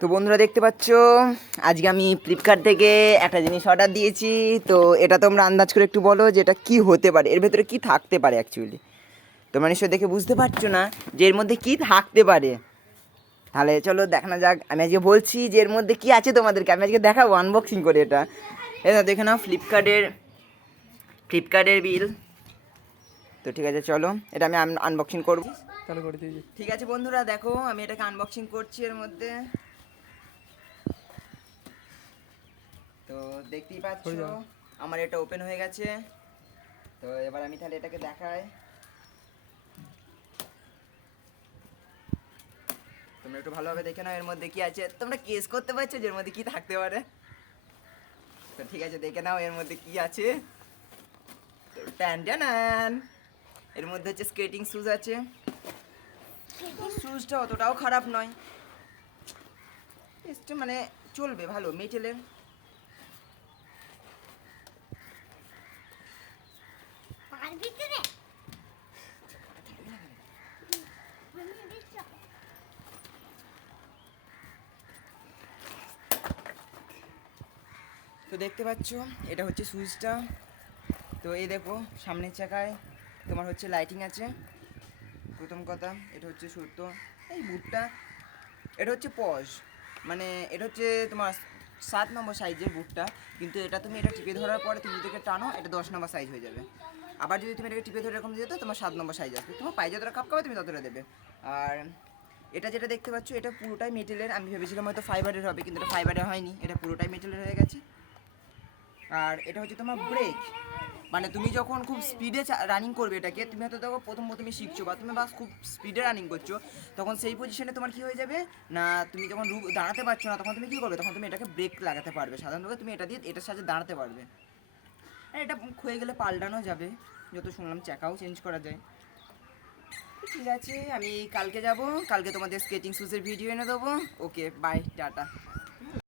তো বন্ধুরা দেখতে পাচ্ছ আজকে আমি ফ্লিপকার্ট থেকে একটা জিনিস অর্ডার দিয়েছি। তো এটা তোমরা আন্দাজ করে একটু বলো যে এটা কী হতে পারে, এর ভেতরে কী থাকতে পারে। অ্যাকচুয়ালি তোমরা নিশ্চয়ই দেখে বুঝতে পারছো না যে এর মধ্যে কী থাকতে পারে। তাহলে চলো দেখানো যাক। আমি আজকে বলছি যে এর মধ্যে কী আছে, তোমাদেরকে আমি আজকে দেখাবো আনবক্সিং করে। এটা দেখে নাও, ফ্লিপকার্টের বিল। তো ঠিক আছে চলো, এটা আমি আনবক্সিং করবো। চালু করে দিয়েছি। ঠিক আছে বন্ধুরা দেখো, আমি এটাকে আনবক্সিং করছি। এর মধ্যে তো দেখতেই পাচ্ছ আমার এটা ওপেন হয়ে গেছে। তো এবার আমি তাহলে এটাকে দেখাই, তোমরা একটু ভালোভাবে দেখে নাও এর মধ্যে কি আছে। তোমরা গেস করতে পারছো যে এর মধ্যে কি থাকতে পারে? তো ঠিক আছে দেখে নাও এর মধ্যে কি আছে। ট্যান ট্যান, এর মধ্যে হচ্ছে স্কেটিং শুজ আছে। শুজটা অতটাও খারাপ নয়, মানে চলবে, ভালো মেটেলের। তো দেখতে পাচ্ছ এটা হচ্ছে সুইচটা। তো এই দেখো সামনের চাকায় তোমার হচ্ছে লাইটিং আছে। প্রথম কথা এটা হচ্ছে সত্য। এই বুটটা এটা হচ্ছে পজ, মানে এটা হচ্ছে তোমার 7 নম্বর সাইজের বুটটা। কিন্তু এটা তুমি এটা টিপে ধরার পরে তুমি যদি টানো এটা 10 নম্বর সাইজ হয়ে যাবে। আবার যদি তুমি এটাকে টিপে ধরে এরকম দিয়ে দাও তোমার 7 নম্বর সাইজ আসবে। তোমার পায়ে যতটা কাপ খাবে তুমি ততটা দেবে। আর এটা যেটা দেখতে পাচ্ছ এটা পুরোটাই মেটেলের। আমি ভেবেছিলাম হয়তো ফাইবারের হবে, কিন্তু এটা ফাইবারের হয়নি, এটা পুরোটাই মেটেলের হয়ে গেছে। আর এটা হচ্ছে তোমার ব্রেক, মানে তুমি যখন খুব স্পিডে রানিং করবে এটাকে, তুমি হয়তো দেখো প্রথমে শিখছো বা তুমি খুব স্পিডে রানিং করছো, তখন সেই পজিশনে তোমার কী হয়ে যাবে না, তুমি যখন দাঁড়াতে পারছো না তখন তুমি কী করবে, তখন তুমি এটাকে ব্রেক লাগাতে পারবে। সাধারণত তুমি এটা দিয়ে এটার সাথে দাঁড়াতে পারবে। আর এটা ক্ষয়ে গেলে পাল্টানো যাবে, যত শুনলাম চাকাও চেঞ্জ করা যায়। ঠিক আছে আমি কালকে যাব, কালকে তোমাদের স্কেটিং শুজের ভিডিও এনে দেবো। Okay bye, tata.